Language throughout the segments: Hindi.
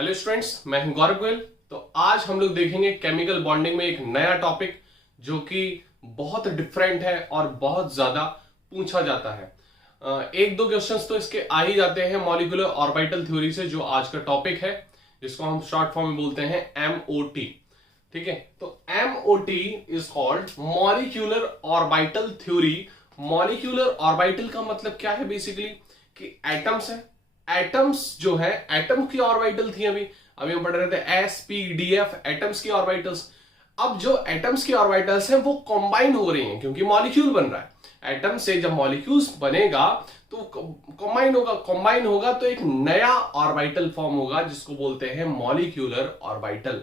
हेलो स्टूडेंट्स, मैं हूं गौरव गोयल। तो आज हम लोग देखेंगे केमिकल बॉन्डिंग में एक नया टॉपिक जो कि बहुत डिफरेंट है और बहुत ज्यादा पूछा जाता है। एक दो क्वेश्चंस तो इसके आ ही जाते हैं मॉलिक्यूलर ऑर्बिटल थ्योरी से, जो आज का टॉपिक है, जिसको हम शॉर्ट फॉर्म में बोलते हैं एमओटी। ठीक है, तो MOT is called molecular orbital theory. Molecular orbital का मतलब क्या है? बेसिकली कि एटम्स है, एटम्स जो है, एटम की ऑर्बिटल थी। अभी अभी हम पढ़ रहे थे एसपीडीएफ, एटम्स की ऑर्बिटल्स। अब जो एटम्स की ऑर्बिटल्स हैं वो कंबाइन हो रही हैं क्योंकि मॉलिक्यूल बन रहा है। एटम से जब मॉलिक्यूल्स बनेगा तो कंबाइन होगा तो एक नया ऑर्बिटल फॉर्म होगा जिसको बोलते हैं मॉलिक्यूलर ऑर्बिटल।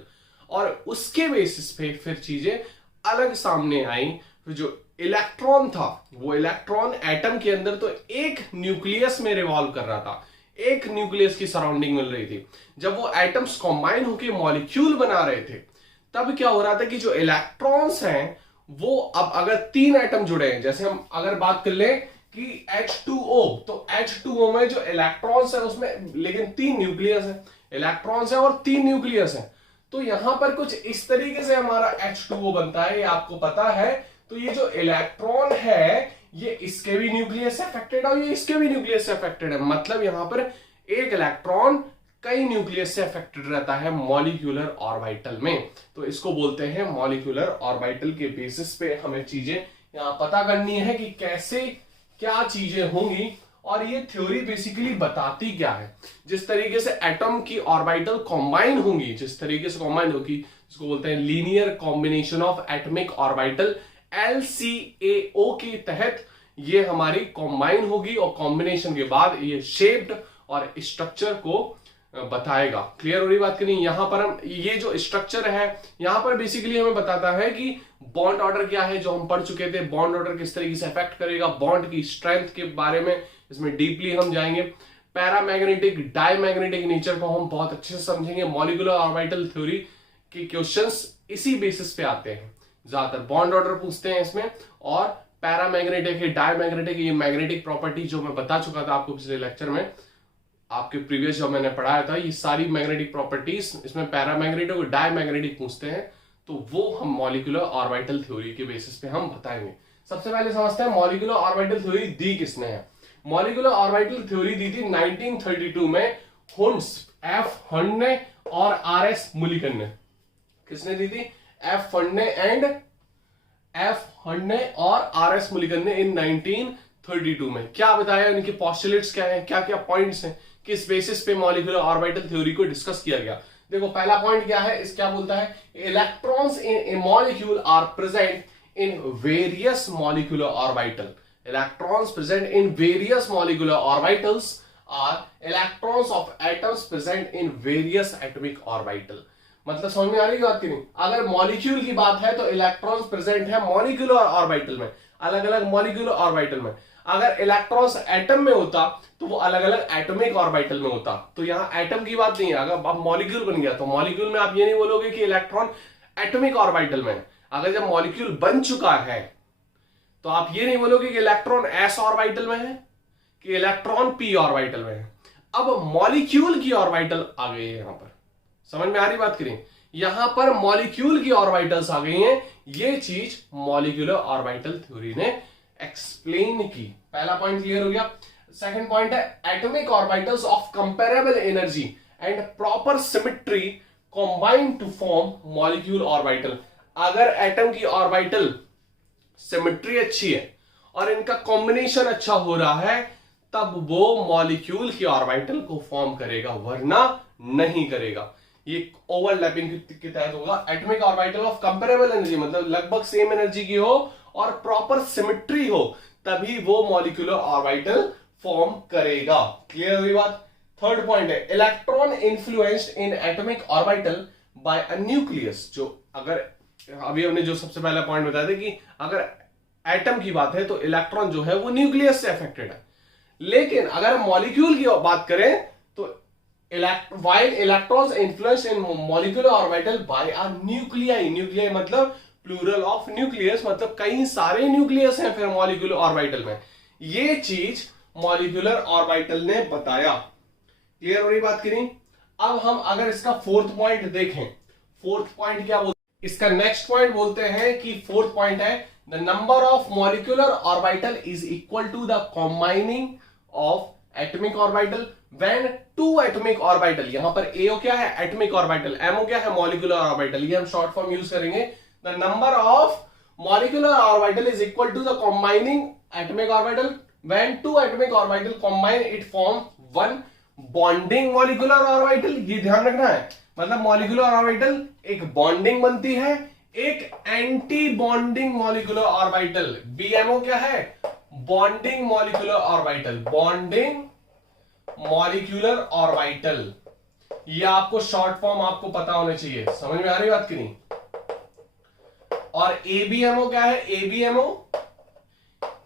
और उसके बेसिस पे फिर चीजें अलग सामने आई। फिर जो इलेक्ट्रॉन था वो इलेक्ट्रॉन एटम के अंदर तो एक न्यूक्लियस में रिवॉल्व कर रहा था, एक न्यूक्लियस की सराउंडिंग मिल रही थी। जब वो एटम्स कंबाइन होकर मॉलिक्यूल बना रहे थे तब क्या हो रहा था कि जो इलेक्ट्रॉन्स हैं वो, अब अगर तीन एटम जुड़े हैं, जैसे हम अगर बात कर ले कि H2O, तो H2O में जो इलेक्ट्रॉन्स है उसमें लेकिन तीन न्यूक्लियस है, इलेक्ट्रॉन्स है और तीन न्यूक्लियस है। तो यहां पर कुछ इस तरीके से हमारा H2O बनता है, ये आपको पता है। तो ये जो इलेक्ट्रॉन है ये इसके भी न्यूक्लियस से अफेक्टेड है और ये इसके भी न्यूक्लियस से अफेक्टेड है। मतलब यहां पर एक इलेक्ट्रॉन कई न्यूक्लियस से अफेक्टेड रहता है मॉलिक्यूलर ऑर्बिटल में। तो इसको बोलते हैं मॉलिक्यूलर ऑर्बिटल। के बेसिस पे हमें चीजें यहां पता करनी है कि कैसे क्या चीजें होंगी। और ये थ्योरी बेसिकली बताती क्या है? जिस तरीके से एटम की ऑर्बिटल कंबाइन होंगी, जिस तरीके से कंबाइन होगी, जिसको बोलते हैं linear combination of atomic orbital, LCAO के तहत ये हमारी कंबाइन होगी और कॉम्बिनेशन के बाद ये शेप्ड और स्ट्रक्चर को बताएगा। क्लियर हो रही बात कि नहीं? यहां पर हम ये जो स्ट्रक्चर है यहां पर बेसिकली हमें बताता है कि बॉन्ड ऑर्डर क्या है, जो हम पढ़ चुके थे। बॉन्ड ऑर्डर किस तरीके से अफेक्ट करेगा, बॉन्ड की स्ट्रेंथ के बारे में इसमें डीपली हम जाएंगे। पैरामैग्नेटिक डायमैग्नेटिक नेचर को हम बहुत अच्छे से समझेंगे। मॉलिक्यूलर ऑर्बिटल थ्योरी के क्वेश्चंस इसी बेसिस पे आते हैं, ज्यादातर बॉन्ड ऑर्डर पूछते हैं इसमें। और पैरामैग्नेटिक है, डायमैग्नेटिक, ये मैग्नेटिक प्रॉपर्टी जो मैं बता चुका था आपको पिछले लेक्चर में, आपके प्रीवियस जो मैंने पढ़ाया था, ये सारी मैग्नेटिक प्रॉपर्टीज इसमें पैरामैग्नेटिक और डायमैग्नेटिक पूछते हैं। तो वो हम मॉलिक्यूलर ऑर्बिटल थ्योरी के बेसिस पे हम बताएंगे। सबसे पहले समझते हैं मॉलिक्यूलर ऑर्बिटल थ्योरी दी किसने है। मॉलिक्यूलर ऑर्बिटल थ्योरी दी थी 1932 में हुंड्स, एफ हंड ने और आरएस मुलिकन ने। किसने दी थी? एफ हंड ने और आरएस मुलिकन ने इन 1932 में। क्या बताया, उनके पोस्टुलेट्स क्या हैं, क्या क्या पॉइंट्स हैं, किस बेसिस पे मॉलिक्यूलर ऑर्बिटल थ्योरी को डिस्कस किया गया। देखो पहला पॉइंट क्या है, इस क्या बोलता है, electrons in a molecule are present in various molecular orbital. Electrons present in various molecular orbitals are electrons of atoms present in various atomic orbital. मतलब समझ में आ रही बात की नहीं? अगर मॉलिक्यूल की बात है तो इलेक्ट्रॉन्स प्रेजेंट है मॉलिक्यूलर ऑर्बिटल में, अलग अलग मॉलिक्यूलर ऑर्बिटल में। अगर इलेक्ट्रॉन्स एटम में होता तो वो अलग अलग एटॉमिक ऑर्बिटल में होता। तो यहां एटम की बात नहीं है। अगर अब मॉलिक्यूल बन गया तो मॉलिक्यूल में आप ये नहीं बोलोगे कि इलेक्ट्रॉन एटॉमिक ऑर्बिटल में है। अगर जब मॉलिक्यूल बन चुका है तो आप ये नहीं बोलोगे कि इलेक्ट्रॉन एस ऑर्बिटल में है कि इलेक्ट्रॉन पी ऑर्बिटल में है। अब मॉलिक्यूल की ऑर्बिटल आ गई है। यहां पर समझ में आ रही बात करें? यहां पर मॉलिक्यूल की ऑर्बिटल्स आ गई हैं। ये चीज मॉलिक्यूलर ऑर्बिटल थ्योरी ने एक्सप्लेन की। पहला पॉइंट क्लियर हो गया। सेकंड पॉइंट है atomic orbitals of comparable energy and proper symmetry combine to form molecule orbital. अगर एटम की ऑर्बिटल सिमेट्री अच्छी है और इनका कॉम्बिनेशन अच्छा हो रहा है तब वो मॉलिक्यूल की ऑर्बिटल को फॉर्म करेगा, वरना नहीं करेगा। ये ओवरलैपिंग के तहत होगा। Atomic orbital of comparable energy मतलब लगभग सेम एनर्जी की हो और प्रॉपर सिमेट्री हो, तभी वो मॉलिक्यूलर ऑर्बिटल फॉर्म करेगा। क्लियर हुई बात? थर्ड पॉइंट है electron influenced in atomic orbital by a nucleus. जो अगर अभी हमने जो सबसे पहला पॉइंट बताया था कि अगर एटम की बात है तो इलेक्ट्रॉन जो है वो न्यूक्लियस से अफेक्टेड है। लेकिन अगर मॉलिक्यूल की बात करें तो while electrons influence in molecular orbital by a nuclei, nuclei मतलब प्लूरल ऑफ न्यूक्लियस, मतलब कई सारे न्यूक्लियस हैं फिर मॉलिक्यूलर ऑर्बिटल में। ये चीज मॉलिक्यूलर ऑर्बिटल ने बताया। क्लियर हो रही बात की नहीं? अब हम अगर इसका फोर्थ पॉइंट देखें, फोर्थ पॉइंट क्या बोलते हैं, इसका नेक्स्ट पॉइंट बोलते हैं कि फोर्थ पॉइंट है the number of molecular orbital is equal to the combining of atomic orbital when two atomic orbital, यहां पर ए क्या है एटॉमिक ऑर्बिटल, एमओ क्या है मॉलिक्यूलर ऑर्बिटल, ये हम शॉर्ट फॉर्म यूज करेंगे। The number of molecular orbital is equal to the combining atomic orbital when two atomic orbital combine it form one bonding molecular orbital. ये ध्यान रखना है, मतलब मॉलिक्यूलर ऑर्बिटल एक बॉन्डिंग बनती है, एक anti bonding molecular orbital, BMO क्या है bonding molecular orbital, bonding molecular orbital. ये आपको शॉर्ट फॉर्म आपको पता होना चाहिए, समझ में आ रही बात की नहीं। और एबीएमओ क्या है, ABMO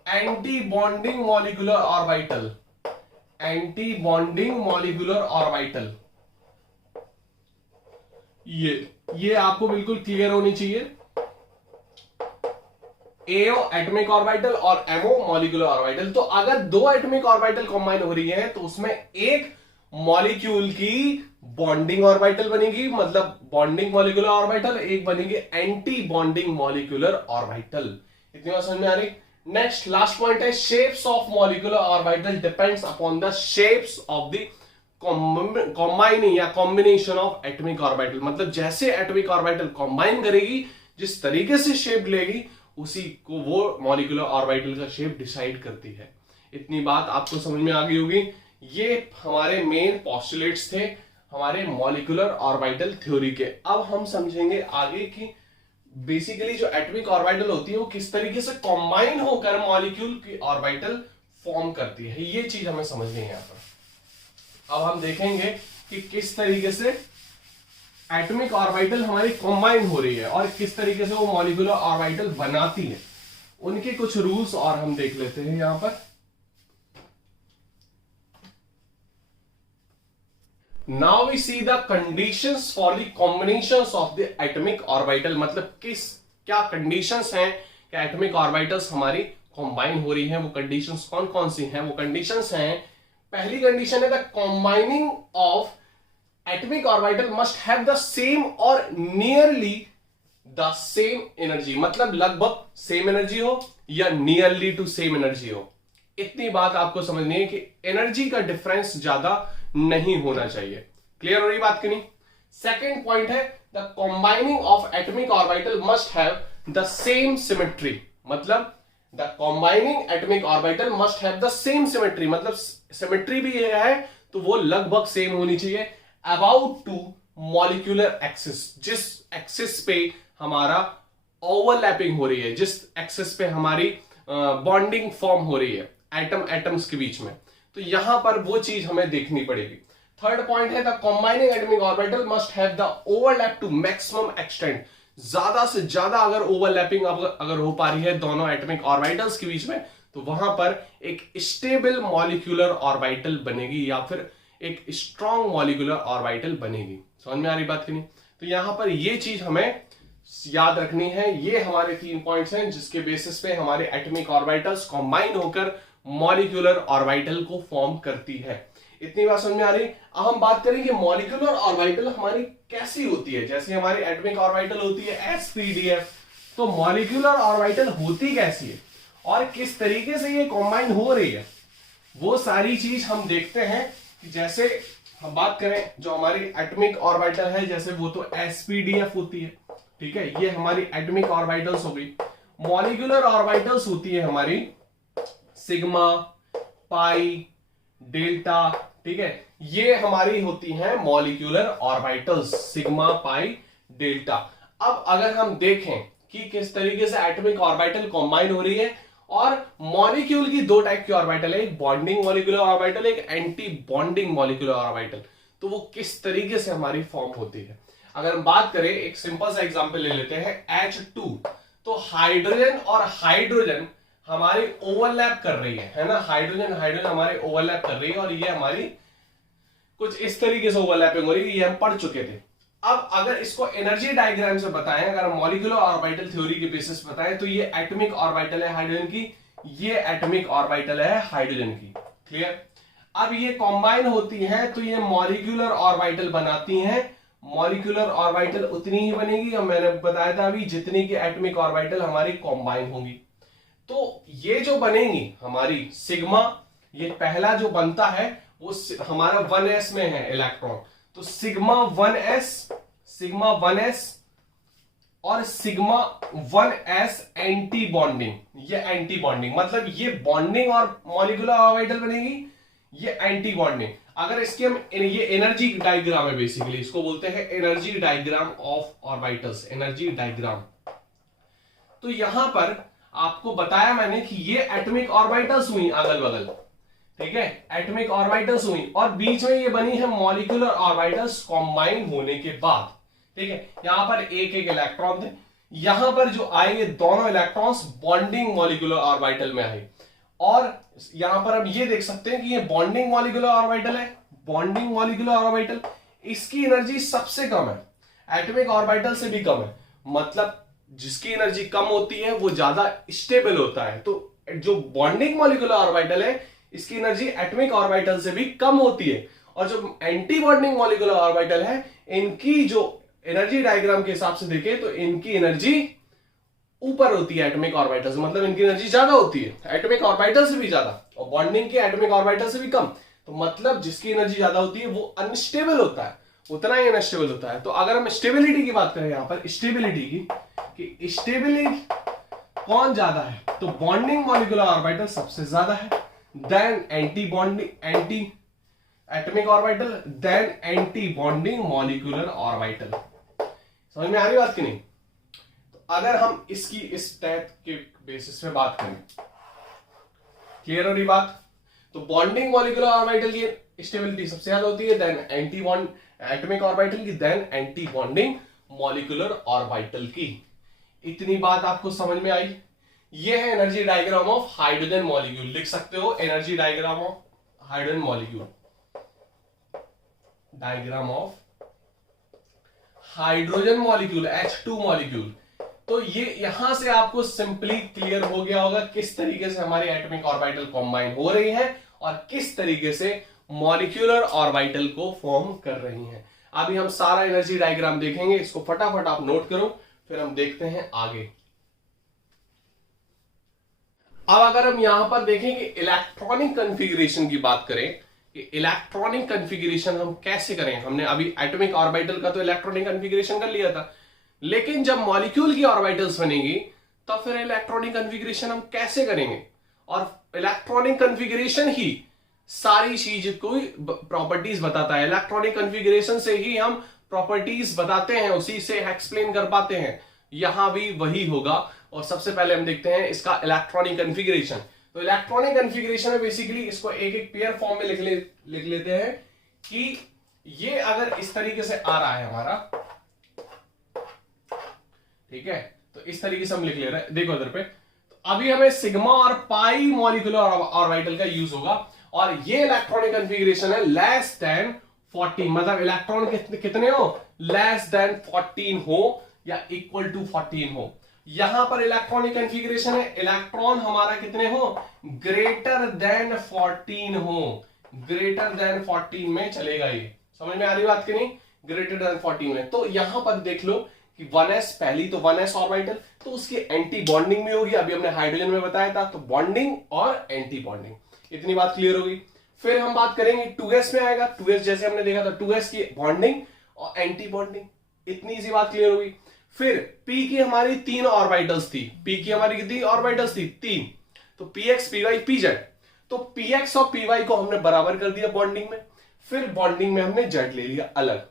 anti bonding molecular orbital, anti bonding molecular orbital. ये आपको बिल्कुल क्लियर होनी चाहिए। एओ एटॉमिक ऑर्बिटल और एमओ मॉलिक्यूलर ऑर्बिटल। तो अगर दो एटॉमिक ऑर्बिटल कंबाइन हो रही है तो उसमें एक मॉलिक्यूल की बॉन्डिंग ऑर्बिटल बनेगी, मतलब बॉन्डिंग मॉलिक्यूलर ऑर्बिटल, एक बनेगी एंटी बॉन्डिंग मॉलिक्यूलर ऑर्बिटल। इतनी बात समझ में आ रही। नेक्स्ट लास्ट पॉइंट है shapes of molecular orbital depends upon the shapes of the combining या कॉम्बिनेशन ऑफ एटॉमिक ऑर्बिटल, मतलब जैसे एटॉमिक ऑर्बिटल कॉम्बाइन करेगी, जिस तरीके से शेप लेगी, उसी को वो मॉलिक्यूलर ऑर्बिटल का शेप डिसाइड करती है। इतनी बात आपको समझ में आ गई होगी। ये हमारे मेन पोस्टुलेट्स थे हमारे मॉलिक्यूलर ऑर्बिटल थ्योरी के। अब हम समझेंगे आगे कि बेसिकली जो एटॉमिक ऑर्बिटल होती है वो किस तरीके से कंबाइन होकर मॉलिक्यूल की ऑर्बिटल फॉर्म करती है, ये चीज हमें समझनी है यहां पर। अब हम देखेंगे कि किस तरीके से एटॉमिक ऑर्बिटल हमारी कंबाइन हो रही है और किस तरीके से वो मॉलिक्यूलर ऑर्बिटल बनाती है, उनके कुछ रूल्स और हम देख लेते हैं यहां पर। Now we see the conditions for the combinations of the atomic orbital, मतलब क्या कंडीशंस हैं कि एटॉमिक ऑर्बिटल्स हमारी कंबाइन हो रही हैं, वो कंडीशंस कौन कौन सी हैं। वो कंडीशंस हैं, पहली कंडीशन है the combining of atomic orbital must have the same और नियरली द सेम एनर्जी, मतलब लगभग सेम एनर्जी हो या नियरली टू सेम एनर्जी हो। इतनी बात आपको समझनी है कि एनर्जी का डिफरेंस ज्यादा नहीं होना चाहिए। क्लियर हो रही बात कि नहीं। सेकेंड पॉइंट है the combining of atomic orbital must have the same symmetry, मतलब the combining atomic orbital must have the same symmetry, मतलब सिमेट्री भी है तो वो लगभग सेम होनी चाहिए अबाउट टू मॉलिक्यूलर एक्सिस, जिस एक्सिस पे हमारा ओवरलैपिंग हो रही है, जिस एक्सिस पे हमारी बॉन्डिंग फॉर्म हो रही है एटम्स के बीच में, तो यहां पर वो चीज हमें देखनी पड़ेगी। थर्ड पॉइंट है the combining atomic orbital must have the overlap to maximum extent, ज्यादा से ज्यादा अगर ओवरलैपिंग अगर हो पा रही है दोनों एटॉमिक ऑर्बिटल्स के बीच में, तो वहां पर एक स्टेबल मॉलिक्यूलर ऑर्बिटल बनेगी या फिर एक स्ट्रॉन्ग मॉलिक्यूलर ऑर्बिटल बनेगी। समझ में आ रही बात की नहीं। तो यहां पर ये चीज हमें याद रखनी है। ये हमारे 3 पॉइंट्स हैं जिसके बेसिस पे हमारे एटॉमिक ऑर्बिटल्स कंबाइन होकर मॉलिक्यूलर ऑर्बिटल को फॉर्म करती है। इतनी बात समझ में आ रही। अब हम बात करेंगे मॉलिक्यूलर ऑर्बिटल हमारी कैसी होती है। जैसे हमारी एटॉमिक ऑर्बिटल होती है sp_df, तो मॉलिक्यूलर ऑर्बिटल होती कैसी है और किस तरीके से ये कंबाइन हो रही है, वो सारी चीज हम देखते हैं। कि जैसे हम बात करें जो हमारी एटॉमिक ऑर्बिटल है, जैसे वो तो sp_df होती है, ठीक है, ये हमारी एटॉमिक ऑर्बिटल्स हो गई। मॉलिक्यूलर ऑर्बिटल्स होती है हमारी सिग्मा, पाई, डेल्टा, ठीक है, ये हमारी होती हैं मॉलिक्यूलर ऑर्बिटल्स, सिग्मा, पाई, डेल्टा। अब अगर हम देखें कि किस तरीके से एटॉमिक ऑर्बिटल कंबाइन हो रही है, और मॉलिक्यूल की 2 टाइप की ऑर्बिटल है, एक बॉन्डिंग मॉलिक्यूलर ऑर्बिटल, एक एंटी बॉन्डिंग मॉलिक्यूलर ऑर्बिटल, तो वो किस तरीके से हमारी फॉर्म होती है। अगर हम बात करें, एक सिंपल सा एग्जांपल ले लेते हैं H2, तो हाइड्रोजन और हाइड्रोजन हमारी ओवरलैप कर रही है ना, हाइड्रोजन हमारे ओवरलैप कर रही है, और ये हमारी कुछ इस तरीके से ओवरलैपिंग हो रही है, ये हम पढ़ चुके थे। अब अगर इसको एनर्जी डायग्राम से बताएं, अगर मॉलिक्यूलर ऑर्बिटल थ्योरी के बेसिस बताएं, तो ये एटॉमिक ऑर्बिटल है हाइड्रोजन की, ये एटॉमिक ऑर्बिटल है हाइड्रोजन की। क्लियर। अब ये कॉम्बाइन होती हैं तो ये मॉलिक्यूलर ऑर्बिटल बनाती हैं। मॉलिक्यूलर ऑर्बिटल उतनी ही बनेगी, और मैंने बताया था अभी, जितनी की एटॉमिक ऑर्बिटल हमारी कॉम्बाइन होंगी। तो ये जो बनेगी हमारी सिग्मा, ये पहला जो बनता है वो हमारा 1s में है इलेक्ट्रॉन, तो सिग्मा 1s और सिग्मा 1s एंटी बॉन्डिंग। ये एंटी बॉन्डिंग मतलब ये बॉन्डिंग और मॉलिक्यूलर ऑर्बिटल बनेगी, ये एंटी बॉन्डिंग। अगर इसके हम ये एनर्जी डायग्राम है, बेसिकली इसको बोलते हैं energy diagram of orbitals, energy diagram. तो यहां पर आपको बताया मैंने कि ये एटॉमिक ऑर्बिटल्स हुई अगल बगल, ठीक है, एटॉमिक ऑर्बिटल्स हुई, और बीच में ये बनी है मॉलिक्यूलर ऑर्बिटल्स कॉम्बाइन होने के बाद, ठीक है। यहां पर एक एक इलेक्ट्रॉन थे, यहां पर जो आए ये दोनों इलेक्ट्रॉन्स बॉन्डिंग मॉलिक्यूलर ऑर्बिटल में आए, और यहां पर अब ये देख सकते हैं कि ये बॉन्डिंग मॉलिक्यूलर ऑर्बिटल है, बॉन्डिंग मॉलिक्यूलर ऑर्बिटल, इसकी एनर्जी सबसे कम है, एटॉमिक ऑर्बिटल से भी कम है, मतलब जिसकी एनर्जी कम होती है वो ज्यादा स्टेबल होता है। तो जो बॉन्डिंग मॉलिक्यूलर ऑर्बिटल है इसकी एनर्जी एटॉमिक ऑर्बिटल से भी कम होती है, और जो एंटी बॉन्डिंग मॉलिक्यूलर ऑर्बिटल है इनकी जो एनर्जी डायग्राम के हिसाब से देखें तो इनकी एनर्जी ऊपर होती है एटॉमिक ऑर्बिटल से, मतलब इनकी एनर्जी ज्यादा होती है एटॉमिक ऑर्बिटल से भी ज्यादा, और बॉन्डिंग की एटॉमिक ऑर्बिटल से भी कम। तो मतलब जिसकी एनर्जी ज्यादा होती है वो अनस्टेबल होता है, उतना ही अनस्टेबल होता है। तो अगर हम स्टेबिलिटी की बात करें यहां पर स्टेबिलिटी की, कि स्टेबिलिटी कौन ज्यादा है, तो बॉन्डिंग मॉलिक्यूलर ऑर्बिटल सबसे ज्यादा है, then anti bonding anti atomic orbital, then anti bonding molecular orbital. समझ में आ रही बात कि नहीं? तो अगर हम इसकी इस टाइप के बेसिस पे बात करें, क्लियर हो रही बात? तो बॉन्डिंग मॉलिक्यूलर ऑर्बिटल की स्टेबिलिटी सबसे ज्यादा होती है, then anti bond atomic orbital की, then anti bonding molecular orbital की। इतनी बात आपको समझ में आई? ये है energy diagram of hydrogen molecule. लिख सकते हो energy diagram of hydrogen molecule, diagram of hydrogen molecule, H2 molecule. तो ये यहां से आपको सिंपली क्लियर हो गया होगा किस तरीके से हमारी एटॉमिक ऑर्बिटल कंबाइन हो रही है और किस तरीके से मॉलिक्यूलर ऑर्बिटल को फॉर्म कर रही हैं। अभी हम सारा एनर्जी डायग्राम देखेंगे, इसको फटाफट आप नोट करो, फिर हम देखते हैं आगे। अब अगर हम यहां पर देखें कि इलेक्ट्रॉनिक कॉन्फ़िगरेशन की बात करें, कि इलेक्ट्रॉनिक कॉन्फ़िगरेशन हम कैसे करें। हमने अभी एटॉमिक ऑर्बिटल का तो इलेक्ट्रॉनिक कॉन्फ़िगरेशन कर लिया था, लेकिन जब मॉलिक्यूल की ऑर्बिटल्स बनेगी तो फिर इलेक्ट्रॉनिक कॉन्फ़िगरेशन हम कैसे करेंगे। और इलेक्ट्रॉनिक कॉन्फ़िगरेशन ही सारी चीज को प्रॉपर्टीज बताता है, इलेक्ट्रॉनिक कॉन्फ़िगरेशन से ही हम प्रॉपर्टीज बताते हैं, उसी से एक्सप्लेन कर पाते हैं। यहां भी वही होगा। और सबसे पहले हम देखते हैं इसका इलेक्ट्रॉनिक कॉन्फ़िगरेशन। तो इलेक्ट्रॉनिक कॉन्फ़िगरेशन में बेसिकली इसको एक एक पेयर फॉर्म में लिख लेते हैं कि ये अगर इस तरीके से आ रहा है हमारा, ठीक है, तो इस तरीके से हम लिख ले रहे हैं, देखो इधर पे। तो अभी हमें सिग्मा और पाई मॉलिक्यूलर ऑर्बिटल का यूज होगा, और ये इलेक्ट्रॉनिक कॉन्फ़िगरेशन है लेस देन 14, मतलब इलेक्ट्रॉन कितने हो, लेस देन 14 हो या इक्वल टू 14 हो। यहां पर इलेक्ट्रॉनिक कॉन्फ़िगरेशन है इलेक्ट्रॉन हमारा कितने हो, ग्रेटर देन 14 हो, ग्रेटर देन 14 में चलेगा। ये समझ में आ रही बात कि नहीं, ग्रेटर देन 14 में। तो यहां पर देख लो कि 1s, पहली तो 1s ऑर्बिटल, तो उसकी एंटी बॉन्डिंग में होगी, अभी हमने हाइड्रोजन में बताया था, तो बॉन्डिंग और एंटी बॉन्डिंग, इतनी बात क्लियर होगी। फिर हम बात करेंगे 2s में आएगा, 2s जैसे हमने देखा था, 2s की बॉन्डिंग और एंटी बॉन्डिंग, इतनी सी बात क्लियर होगी। फिर p की हमारी 3 ऑर्बिटल्स थी, p की हमारी कितनी ऑर्बिटल्स थी, 3, तो px py pz, तो px और py को हमने बराबर कर दिया बॉन्डिंग में। फिर बॉन्डिंग में हमने z ले लिया अलग,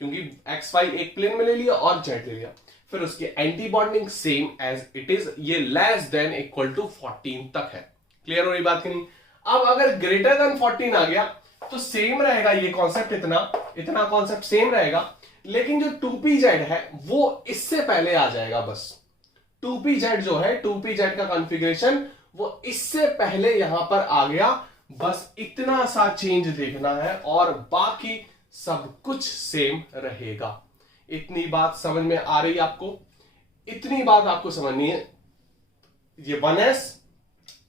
क्योंकि x y एक प्लेन में ले लिया और z ले लिया। फिर उसकी anti bonding same as it is, ये लेस देन इक्वल टू 14 तक है। क्लियर हो रही बात की नहीं? अब अगर ग्रेटर देन 14 आ गया तो सेम रहेगा ये कॉन्सेप्ट, इतना कॉन्सेप्ट सेम रहेगा, लेकिन जो 2pz है वो इससे पहले आ जाएगा। बस 2pz जो है, 2pz का कॉन्फ़िगरेशन वो इससे पहले यहां पर आ गया। बस इतना सा चेंज देखना है और बाकी सब कुछ सेम रहेगा। इतनी बात समझ में आ रही है आपको? इतनी बात आपको समझनी है। ये 1s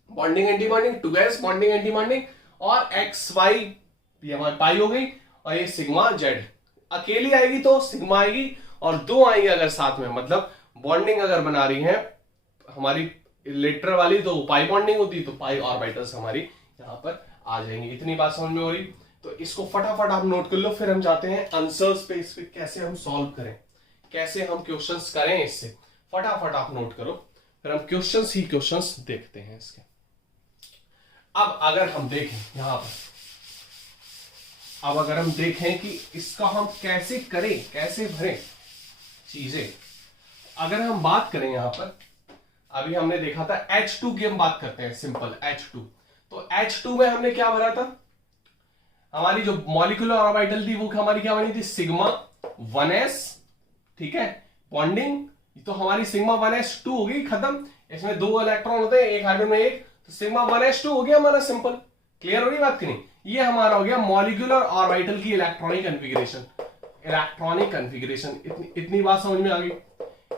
bonding anti bonding, 2s bonding anti bonding, और एक्स वाई ये हमारी पाई हो गई, और ये सिग्मा जेड। अकेली आएगी तो सिग्मा आएगी, और दो आएंगे अगर साथ में, मतलब बॉन्डिंग अगर बना रही है हमारी लेटर वाली तो पाई बॉन्डिंग होती, तो पाई ऑर्बिटल्स हमारी यहां पर आ जाएंगी। इतनी बात समझ में हो रही? तो इसको फटाफट आप नोट कर लो, फिर हम जाते हैं आंसर्स पे, इस पे कैसे हम सॉल्व करें, कैसे हम क्वेश्चंस करें इससे। फटाफट आप नोट करो, फिर हम क्वेश्चंस ही क्वेश्चंस देखते हैं इसके। अब अगर हम देखें यहां पर, अब अगर हम देखें कि इसका हम कैसे करें, कैसे भरें चीजें, अगर हम बात करें यहां पर, अभी हमने देखा था H2 की हम बात करते हैं, सिंपल H2। तो H2 में हमने क्या भरा था, हमारी जो मॉलिक्यूलर ऑर्बिटल थी वो हमारी क्या बनी थी, सिग्मा 1s, ठीक है, बॉन्डिंग तो हमारी सिग्मा 1s2 हो गई, खत्म। इसमें दो इलेक्ट्रॉन होते हैं, एक हाइड्रोजन में एक, तो सिग्मा 1s2 हो गया हमारा, सिंपल। क्लियर हो रही बात की नहीं? ये हमारा हो गया मॉलिक्यूलर ऑर्बिटल की इलेक्ट्रॉनिक कन्फिगरेशन। इलेक्ट्रॉनिक कन्फिगरेशन, इतनी बात समझ में आ गई,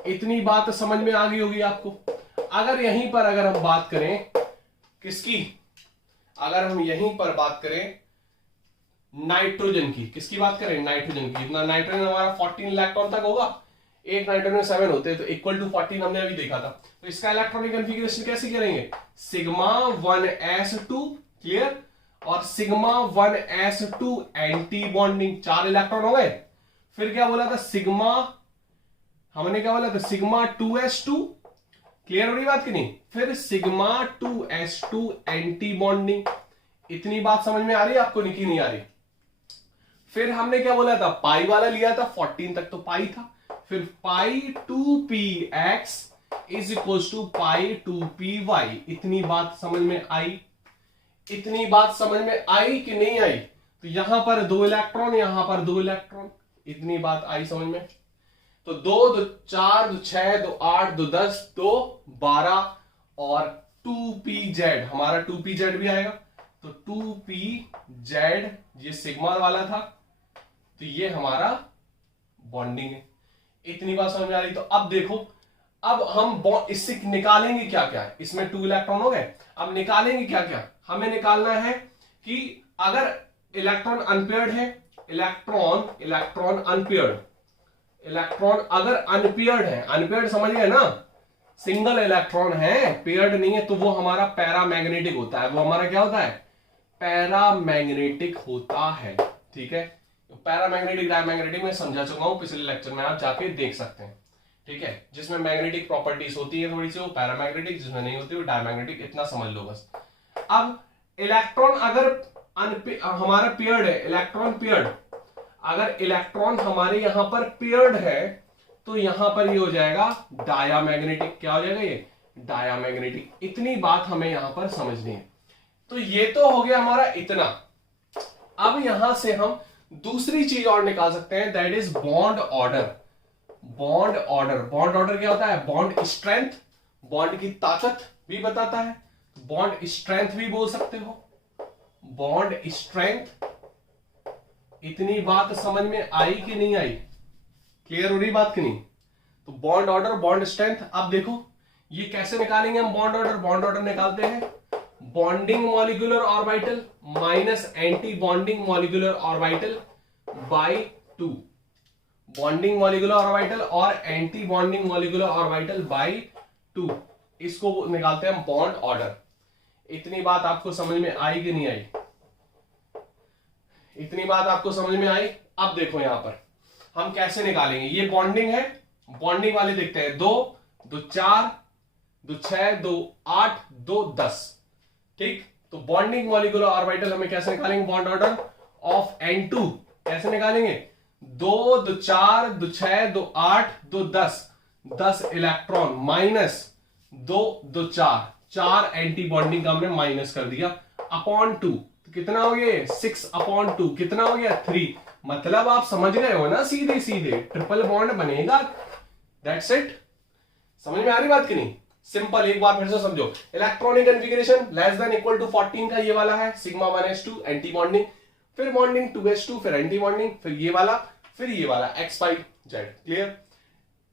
इतनी बात समझ में आ गई होगी आपको। अगर यहीं पर अगर हम बात करें किसकी, अगर हम यहीं पर बात करें नाइट्रोजन की, किसकी बात करें, नाइट्रोजन की। इतना नाइट्रोजन हमारा 14 इलेक्ट्रॉन तक होगा, एक नाइट्रोजन में 7 होते हैं, तो इक्वल टू 14 हमने अभी देखा था। तो इसका इलेक्ट्रॉनिक कन्फिगरेशन कैसे करेंगे, सिग्मा 1s2, क्लियर, और sigma 1s2 anti bonding, 4 electron हो गए। फिर क्या बोला था, सिग्मा, हमने क्या बोला था, सिग्मा 2s2, क्लियर हो रही बात की नहीं, फिर सिग्मा 2s2 एंटी बॉन्डिंग। इतनी बात समझ में आ रही है आपको, कि नहीं आ रही? फिर हमने क्या बोला था, पाई वाला लिया था, 14 तक तो पाई था, फिर pi 2px is equal to pi 2py। इतनी बात समझ में आई, इतनी बात समझ में आई कि नहीं आई? तो यहां पर 2 इलेक्ट्रॉन, यहां पर 2 इलेक्ट्रॉन, इतनी बात आई समझ में? तो 2 2 4 2 6 2 8 2 10 2 12 और 2pz, हमारा 2pz भी आएगा। तो 2pz ये सिग्मा वाला था, तो ये हमारा बॉन्डिंग है। इतनी बात समझ में आ रही? तो अब देखो, अब हम इससे निकालेंगे क्या क्या, इसमें 2 इलेक्ट्रॉन हो गए, अब निकालेंगे क्या क्या, हमें निकालना है कि अगर इलेक्ट्रॉन अनपेयर्ड है, इलेक्ट्रॉन अनपेयर्ड, इलेक्ट्रॉन अगर अनपेयर्ड है, अनपेयर्ड समझ गए ना, सिंगल इलेक्ट्रॉन है, पेयर्ड नहीं है, तो वो हमारा पैरामैग्नेटिक होता है। वो हमारा क्या होता है, पैरामैग्नेटिक होता है, ठीक है। पैरामैग्नेटिक डायमैग्नेटिक में समझा चुका हूं पिछले लेक्चर में, आप जाके देख सकते हैं, ठीक है। जिसमें मैग्नेटिक प्रॉपर्टीज होती है थोड़ी सी वो पैरामैग्नेटिक, जिसमें नहीं होती वो डायमैग्नेटिक, इतना समझ लो बस। अब इलेक्ट्रॉन अगर हमारा पेयर्ड है, इलेक्ट्रॉन पेयर्ड, अगर इलेक्ट्रॉन हमारे यहां पर पेयर्ड है तो यहां पर ये हो जाएगा डायामैग्नेटिक। क्या हो जाएगा, ये डायामैग्नेटिक। इतनी बात हमें यहां पर समझनी है। तो ये तो हो गया हमारा इतना। अब यहां से हम दूसरी चीज और निकाल सकते हैं, that is bond order. Bond order, bond order क्या होता है, बॉन्ड स्ट्रेंथ, बॉन्ड की ताकत भी बताता है, बॉन्ड स्ट्रेंथ भी बोल सकते हो, बॉन्ड स्ट्रेंथ। इतनी बात समझ में आई कि नहीं आई, क्लियर हो रही बात कि नहीं? तो बॉन्ड ऑर्डर, बॉन्ड स्ट्रेंथ। अब देखो ये कैसे निकालेंगे हम बॉन्ड ऑर्डर, बॉन्ड ऑर्डर निकालते हैं bonding molecular orbital minus anti bonding molecular orbital by 2, bonding molecular orbital और anti bonding molecular orbital by 2, इसको निकालते हैं हम बॉन्ड ऑर्डर। इतनी बात आपको समझ में आई कि नहीं आई? इतनी बात आपको समझ में आई? अब देखो यहां पर हम कैसे निकालेंगे, ये बॉन्डिंग है, बॉन्डिंग वाले देखते हैं, 2 2 4 2 6 2 8 2 10, ठीक। तो बॉन्डिंग मॉलिक्यूलर ऑर्बिटल हमें कैसे निकालेंगे, बॉन्ड ऑर्डर ऑफ N2 कैसे निकालेंगे, 2 2 4 2 6 2 8 2 10, 10 इलेक्ट्रॉन माइनस 2 2 4 एंटी बॉन्डिंग का हमने माइनस कर दिया अपॉन 2, तो कितना हो गया 6 अपॉन 2, कितना हो गया 3। मतलब आप समझ गए हो ना, सीधे सीधे ट्रिपल बॉन्ड बनेगा, दैट्स इट। समझ में आ रही बात कि नहीं? सिंपल, एक बार फिर से समझो, electronic configuration less than equal to 14 का ये वाला है, सिग्मा 1s2 एंटी बॉन्डिंग, फिर बॉन्डिंग 2s2, फिर एंटी बॉन्डिंग, फिर ये वाला, फिर ये वाला xy z, क्लियर।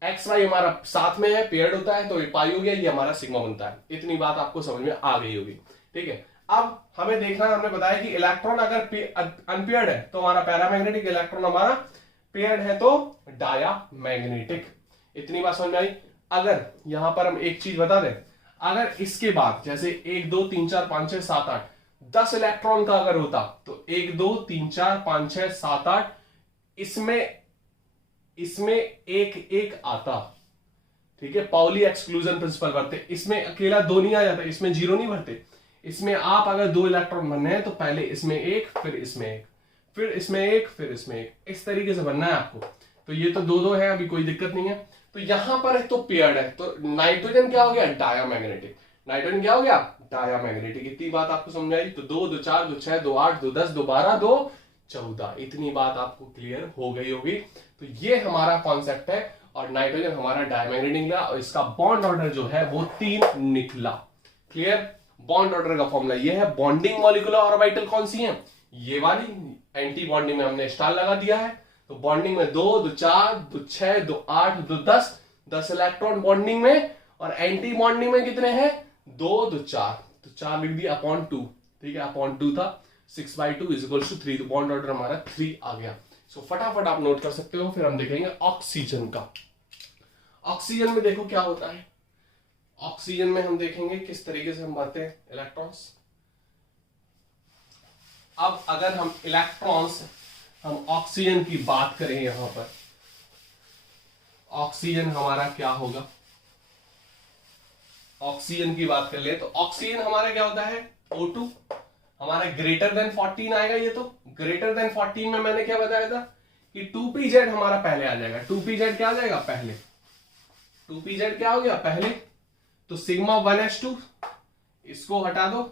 xy हमारा साथ में है, पेयर्ड होता है, तो ये पाई हो गया, ये हमारा सिग्मा बनता है। इतनी बात आपको समझ में आ गई होगी, ठीक है। अब हमें देखना है, हमने बताया कि इलेक्ट्रॉन अगर अनपेयर्ड है तो हमारा पैरामैग्नेटिक, इलेक्ट्रॉन हमारा पेयर्ड है तो डायामैग्नेटिक। इतनी बात समझ में आई। अगर यहां पर हम एक चीज बता दें, अगर इसके बाद जैसे 1 2 3 4 5 6 7 8 10 इलेक्ट्रॉन का अगर होता तो 1 2 3 4 5 6 7 8 इसमें एक एक आता, ठीक है, पाउली एक्सक्लूजन प्रिंसिपल भरते, इसमें अकेला 2 नहीं आ जाता, इसमें 0 नहीं भरते। इसमें आप अगर 2 इलेक्ट्रॉन भरने हैं तो पहले इसमें एक, फिर इसमें एक, फिर इसमें एक, फिर इसमें एक, इस तरीके से भरना है आपको। तो ये तो 2 2 है, अभी कोई दिक्कत नहीं है। तो यहां पर है तो पेयर्ड है, तो नाइट्रोजन क्या हो गया, डायामैग्नेटिक। नाइट्रोजन क्या हो गया, डायामैग्नेटिक। इतनी बात आपको समझ आई। तो 2 2 4 2 6 2 8 2 10 2 12 2 14, इतनी बात आपको क्लियर हो गई होगी। तो ये हमारा कॉन्सेप्ट है, और नाइट्रोजन हमारा डायमैग्नेटिक निकला, और इसका बॉन्ड ऑर्डर जो है वो 3 निकला। क्लियर। बॉन्ड ऑर्डर का फॉर्मूला ये है। बॉन्डिंग मॉलिक्यूलर ऑर्बिटल कौन सी है, ये वाली। एंटी बॉन्डिंग में हमने स्टार लगा दिया है, तो बॉन्डिंग में 2 2 4 2 6 2 8 2 10 10 इलेक्ट्रॉन बॉन्डिंग में, और एंटी बॉन्डिंग में कितने हैं, 2 2 4, तो 4 लिख दिया अपॉन 2, ठीक है, अपॉन 2 था, 6/2 इज 3, तो बॉन्ड ऑर्डर हमारा 3 आ गया। सो फटाफट आप नोट कर सकते हो। फिर हम देखेंगे ऑक्सीजन का। ऑक्सीजन में देखो क्या होता है। ऑक्सीजन में हम देखेंगे किस तरीके से हम भरते हैं इलेक्ट्रॉन्स। अब अगर हम इलेक्ट्रॉन्स, हम ऑक्सीजन की बात करें, यहां पर ऑक्सीजन हमारा क्या होगा, ऑक्सीजन की बात कर ले तो ऑक्सीजन हमारा क्या होता है, O2 हमारा ग्रेटर देन 14 आएगा। ये तो ग्रेटर देन 14 में मैंने क्या बताया था कि 2pZ हमारा पहले आ जाएगा। 2pZ क्या आ जाएगा पहले, 2pZ क्या हो गया पहले, तो सिग्मा 1s2 इसको हटा दो,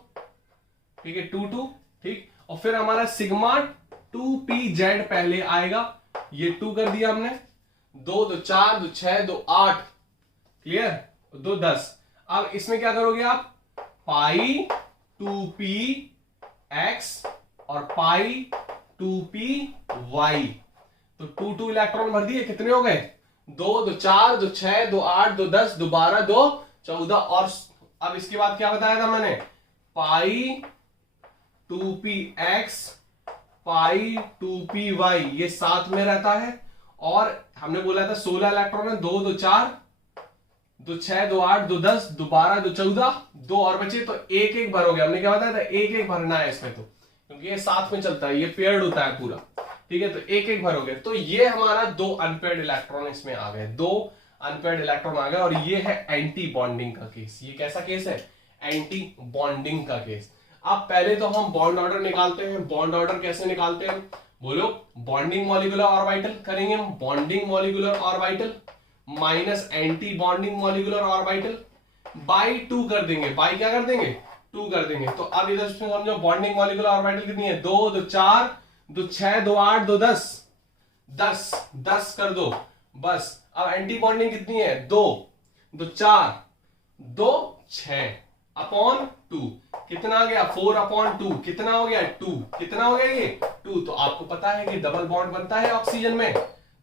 ठीक है, 2 2, ठीक, और फिर हमारा सिग्मा 2pZ पहले आएगा, ये 2 कर दिया हमने, 2 2 4 2 6 2 8, क्लियर, 2 10। अब इसमें क्या करोगे आप, पाई 2px और पाई 2py, तो 2 2 इलेक्ट्रॉन भर दिए, कितने हो गए, 2 2 4 2 6 2 8 2 10 2 12 2 14। और अब इसके बाद क्या बताया था मैंने, पाई 2px पाई 2py, ये साथ में रहता है। और हमने बोला था 16 इलेक्ट्रॉन है, 2 2 4 2 6 2 8 2 10 2 12 2 14, 2 और बचे, तो एक एक भरोगे। हमने क्या बताया था, एक एक भरना है इसमें, तो क्योंकि ये साथ में चलता है, ये पेयर्ड होता है पूरा, ठीक है, तो एक एक भरोगे। तो ये हमारा 2 अनपेयर्ड इलेक्ट्रॉन इसमें आ गए, 2 अनपेयर्ड इलेक्ट्रॉन आ गए। और ये है एंटी बॉन्डिंग का केस। ये कैसा केस है, एंटी बॉन्डिंग का केस। अब पहले तो हम बॉन्ड ऑर्डर निकालते हैं। बॉन्ड ऑर्डर कैसे निकालते हैं, बोलो, बॉन्डिंग मॉलिक्यूलर ऑर्बिटल करेंगे हम, bonding molecular orbital minus anti bonding molecular orbital by 2 कर देंगे। बाई क्या कर देंगे, 2 कर देंगे। तो अब इधर समझो बॉन्डिंग मॉलिक्यूलर ऑर्बिटल कितनी है, 2 2 4 2 6 2 8 2 10 10 10 कर दो बस। अब एंटी बॉन्डिंग कितनी है, 2 2 4 2 6 अपॉन 2, कितना आ गया, 4/2, कितना हो गया 2, कितना हो गया ये 2। तो आपको पता है कि डबल बॉन्ड बनता है ऑक्सीजन में,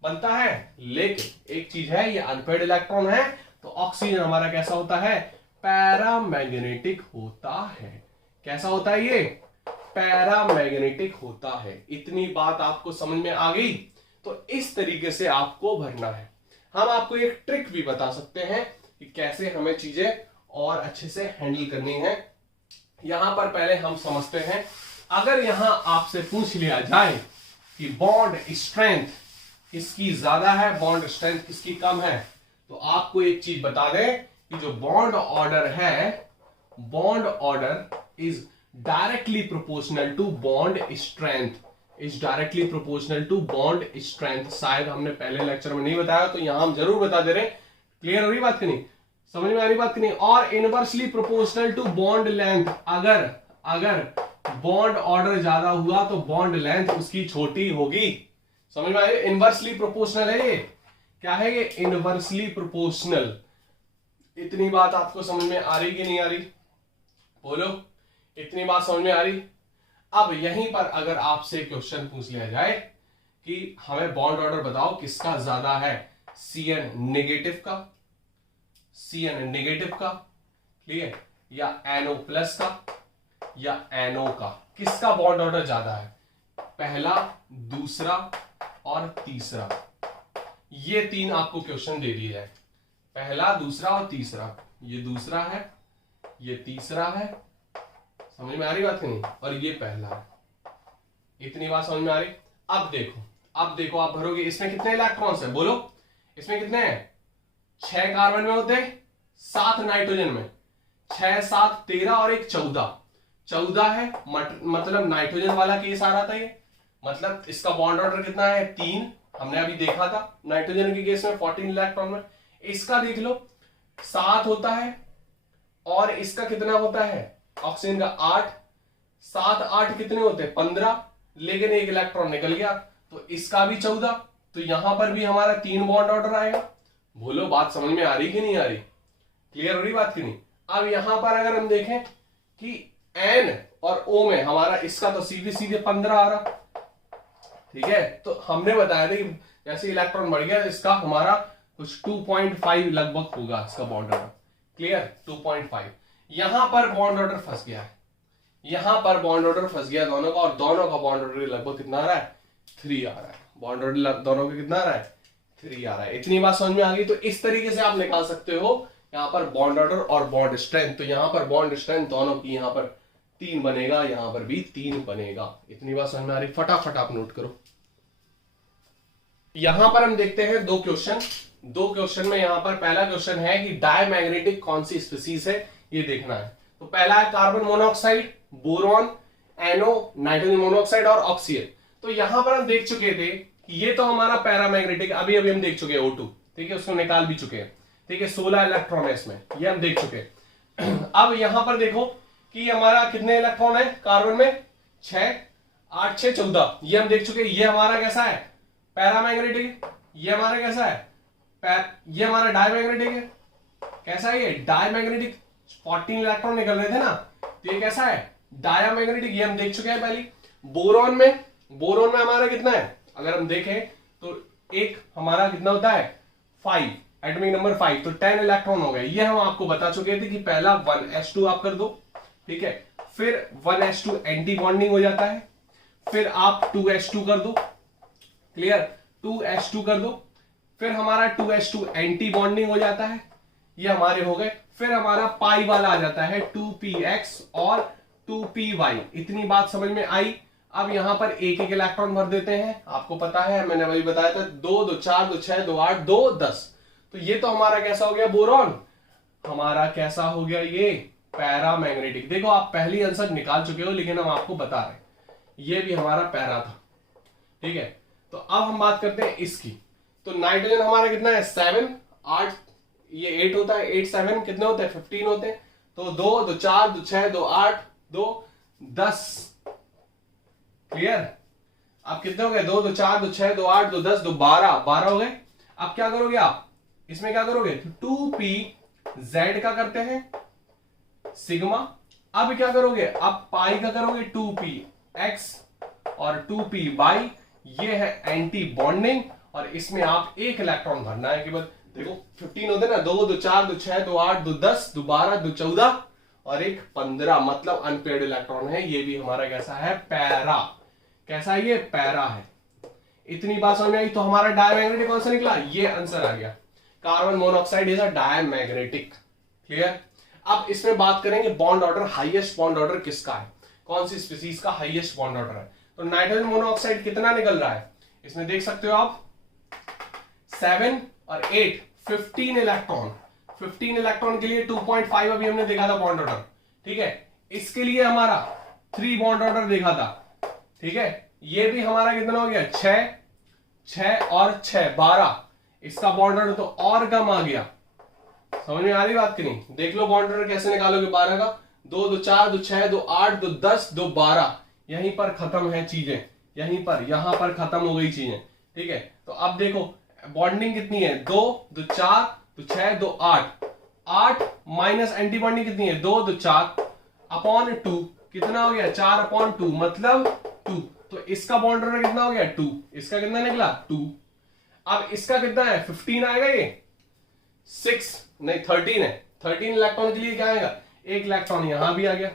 बनता है, लेकिन एक चीज है, ये अनपेयर्ड इलेक्ट्रॉन है, तो ऑक्सीजन हमारा कैसा होता है, पैरामैग्नेटिक होता है। कैसा होता है ये, पैरामैग्नेटिक होता है। इतनी बात आपको समझ में आ गई। तो इस तरीके से आपको भरना है। हम आपको एक ट्रिक भी बता सकते हैं कि कैसे हमें चीजें और अच्छे से हैंडल करनी है। यहां पर पहले हम समझते हैं, अगर यहां आपसे पूछ लिया जाए कि बॉन्ड स्ट्रेंथ किसकी ज्यादा है, बॉन्ड स्ट्रेंथ किसकी कम है, तो आपको एक चीज बता दें कि जो बॉन्ड ऑर्डर है, bond order is directly proportional to bond strength, is directly proportional to bond strength. शायद हमने पहले लेक्चर में नहीं बताया, तो यहां हम जरूर बता दे रहे। क्लियर हो रही बात कि नहीं, समझ में आ रही बात कि नहीं। और inversely proportional to bond length, अगर बॉन्ड ऑर्डर ज्यादा हुआ तो बॉन्ड लेंथ उसकी छोटी होगी। समझ में आए, इनवर्सली प्रोपोर्शनल है ये, क्या है ये, इनवर्सली प्रोपोर्शनल। इतनी बात आपको समझ में आ रही कि नहीं आ रही, बोलो, इतनी बात समझ में आ रही। अब यहीं पर अगर आपसे क्वेश्चन पूछ लिया जाए कि हमें बॉन्ड ऑर्डर बताओ किसका ज्यादा है, Cn नेगेटिव का, Cn नेगेटिव का, ठीक है, या NO प्लस का, या NO का, किसका बॉन्ड ऑर्डर ज्यादा है? पहला, दूसरा और तीसरा, ये 3 आपको क्वेश्चन दे दिए है। पहला, दूसरा और तीसरा, ये दूसरा है, ये तीसरा है, समझ में आ रही बात कि नहीं? और ये पहला है। इतनी बात समझ में आ रही? अब देखो आप भरोगे, इसमें कितने इलेक्ट्रॉन्स है बोलो? इसमें कितने हैं? 6 कार्बन में होते हैं, 7 नाइट्रोजन में, 6 7 13 और एक 14 है। मतलब नाइट्रोजन वाला केस आ रहा था ये, मतलब इसका बॉन्ड ऑर्डर कितना है? 3। हमने अभी देखा था नाइट्रोजन के केस में 14 इलेक्ट्रॉन में। इसका देख लो 7 होता है, और इसका कितना होता है? ऑक्सीजन का 8, 7 8 कितने होते हैं? 15, लेकिन एक इलेक्ट्रॉन निकल गया, तो इसका भी 14। तो यहां पर भी हमारा 3 बॉन्ड ऑर्डर आएगा। बोलो बात समझ में आ रही कि नहीं आ रही? क्लियर हो रही बात कि नहीं? अब यहां पर अगर हम देखें कि N और O में हमारा इसका तो सीधे सीधे 15 आ रहा, ठीक है। तो हमने बताया था कि जैसे इलेक्ट्रॉन बढ़ गया, इसका हमारा कुछ 2.5 लगभग होगा इसका बॉन्ड ऑर्डर। क्लियर? 2.5। यहां पर बॉन्ड ऑर्डर फंस गया है, यहां पर बॉन्ड ऑर्डर फंस गया दोनों का, और दोनों का बॉन्ड ऑर्डर लगभग कितना आ रहा है? 3 आ रहा है। बॉन्ड ऑर्डर दोनों का कितना आ रहा है? 3 आ रहा है। इतनी बात समझ में आ गई? तो इस तरीके से आप निकाल सकते हो यहां पर बॉन्ड ऑर्डर और बॉन्ड स्ट्रेंथ। तो यहां पर बॉन्ड स्ट्रेंथ दोनों की यहां पर 3 बनेगा, यहां पर भी 3 बनेगा। इतनी बात समझ में आ रही? फटाफट आप नोट करो। यहां पर हम देखते हैं 2 क्वेश्चन में। यहां पर पहला क्वेश्चन है कि डायमैग्नेटिक कौन सी स्पीसीज है, ये देखना है। तो पहला है carbon monoxide, boron, NO, nitrogen monoxide और ऑक्सीजन। तो यहां पर हम देख चुके थे कि ये तो हमारा पैरामैग्नेटिक, अभी हम देख चुके हैं O2, ठीक है, उसको निकाल भी चुके हैं, ठीक है। 16 इलेक्ट्रॉन है इसमें, ये हम देख चुके हैं। अब यहां पर देखो कि हमारा कितने इलेक्ट्रॉन है कार्बन में? 6 8 6 14, ये हम देख चुके हैं। ये हमारा कैसा है? पैरामैग्नेटिक। ये हमारा कैसा है? ये हमारा डायमैग्नेटिक है। कैसा है ये? डायमैग्नेटिक। 14 इलेक्ट्रॉन निकल रहे थे ना, तो ये कैसा है? डायमैग्नेटिक। ये हम देख चुके हैं पहले। बोरॉन में हमारा कितना है? अगर हम देखें तो एक हमारा कितना होता है? 5, एटॉमिक नंबर 5, तो 10 इलेक्ट्रॉन हो गए। ये हम आपको बता चुके थे कि पहला 1s2 आप कर दो, ठीक है, फिर 1s2 एंटी बॉन्डिंग हो जाता है, फिर आप 2s2 कर दो, क्लियर, 2s2 कर दो, फिर हमारा 2s2 एंटी बॉन्डिंग हो जाता है, ये हमारे हो गए। फिर हमारा पाई वाला आ जाता है 2px और 2py। इतनी बात समझ में आई? अब यहां पर एक एक इलेक्ट्रॉन भर देते हैं। आपको पता है, मैंने वही बताया था, 2 2 4 2 6 2 8 2 10। तो ये तो हमारा कैसा हो गया? बोरॉन। हमारा कैसा हो गया? ये पैरामैग्नेटिक। देखो आप पहली आंसर निकाल चुके हो, लेकिन हम आपको बता रहे हैं ये भी हमारा पैरा था, ठीक है। तो अब हम बात करते हैं इसकी। तो नाइट्रोजन हमारा कितना है? 7 8, ये 8 होता है, 8 7 कितने होते हैं? 15 होते हैं। तो 2 2 4 2 6 2 8 2 10, क्लियर। अब कितने हो गए? 2 2 4 2 6 2 8 2 10 2 12 हो गए। अब क्या करोगे आप इसमें? क्या करोगे? 2p z का करते हैं सिग्मा। अब क्या करोगे? अब पाई का करोगे 2px और 2py। ये है एंटी बॉन्डिंग, और इसमें आप एक इलेक्ट्रॉन भरना है केवल। देखो 15 होते ना, 2 2 4 2 6 2 8 2 10 2 12 2 14 और एक 15, मतलब अनपेयर्ड इलेक्ट्रॉन है। ये भी हमारा कैसा है? पैरा। कैसा है? ये पैरा है। इतनी बात समझ में आई? तो हमारा डायमैग्नेटिक कौन सा निकला? ये आंसर आ गया, carbon monoxide is a diamagnetic. Clear. अब इसमें बात करेंगे bond order, highest bond order किसका है, कौन सी स्पीसीज का हाईएस्ट बॉन्ड ऑर्डर है। तो नाइट्रोजन मोनोऑक्साइड कितना निकल रहा है इसमें? देख सकते हो आप, 7 और 8 15 इलेक्ट्रॉन। 15 इलेक्ट्रॉन के लिए 2.5 अभी हमने देखा था बॉन्ड ऑर्डर, ठीक है। इसके लिए हमारा 3 बॉन्ड ऑर्डर देखा था, ठीक है। ये भी हमारा कितना हो गया? 6 और 6 12। इसका बॉन्ड ऑर्डर तो और कम आ गया। समझ में आ रही बात कि नहीं? देख लो बॉन्ड ऑर्डर कैसे निकालोगे 12 का। 2 2 4 2 6 2 8 2 10 2 12, यहीं पर खत्म है चीजें, यहीं पर, यहां पर खत्म हो गई चीजें, ठीक है। तो अब देखो बॉन्डिंग कितनी है? 2 2 4 2 6 2 8 8 माइनस एंटी बॉन्डिंग कितनी है? 2 2 4 अपॉन 2, कितना हो गया? 4 अपॉन 2 मतलब 2। तो इसका बॉन्ड ऑर्डर कितना हो गया? 2। इसका कितना निकला? 2। अब इसका कितना है? 15 आएगा, ये 6 नहीं 13 है। 13 इलेक्ट्रॉन के लिए क्या आएगा? एक इलेक्ट्रॉन यहां भी आ गया,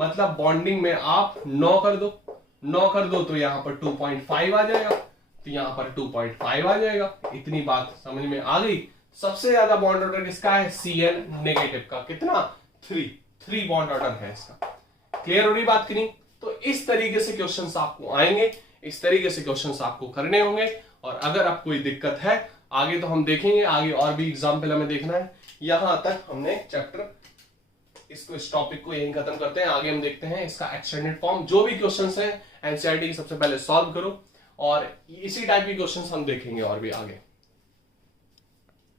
मतलब बॉन्डिंग में आप 9 कर दो, 9 कर दो तो यहां पर 2.5 आ जाएगा, तो यहां पर 2.5 आ जाएगा। इतनी बात समझ में आ गई। सबसे ज्यादा बॉन्ड ऑर्डर किसका है? Cn नेगेटिव का। कितना? 3 बॉन्ड ऑर्डर है इसका। क्लियर हो रही बात की नहीं? तो इस तरीके से क्वेश्चंस आपको आएंगे, इस तरीके से क्वेश्चंस आपको करने होंगे। और अगर आप कोई दिक्कत है आगे तो हम देखेंगे, आगे और भी एग्जाम्पल हमें देखना है। यहां तक हमने चैप्टर इसको, इस टॉपिक को यहीं खत्म करते हैं। आगे हम देखते हैं इसका एक्सटेंडेड फॉर्म। जो भी क्वेश्चंस हैं एनसीईआरटी की सबसे पहले सॉल्व करो, और इसी टाइप के क्वेश्चंस हम देखेंगे और भी आगे।